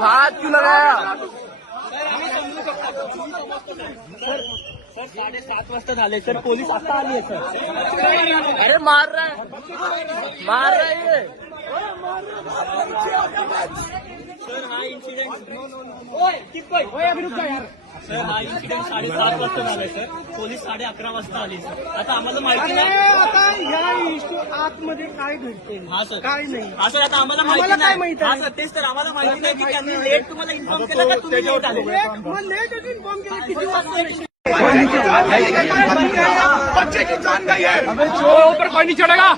हाथ क्यों लगाया? सर 7:30 वाजता झाले सर, पोलीस आता आली आहे सर. अरे मार रहा है सर हा इन्सिडेंट सर 7:30 वाजता झालाय सर. पोलीस 11:30 वाजता आली सर. आता आम्हाला माहिती नाही आता ह्या इश्यू आतमध्ये काय घडते. हा सर काय नाही. हा सर आता आम्हाला आम्हाला माहिती काय नाही. माहिती हा आहे? सर तेच तर आम्हाला माहिती नाही की त्यांनी लेट तुम्हाला इन्फॉर्म केलं का तुम्ही लेट आले. मग लेट इन्फॉर्म केलं किती वाजता. बच्चे की जान गई है, ऊपर कोई नहीं चढ़ेगा.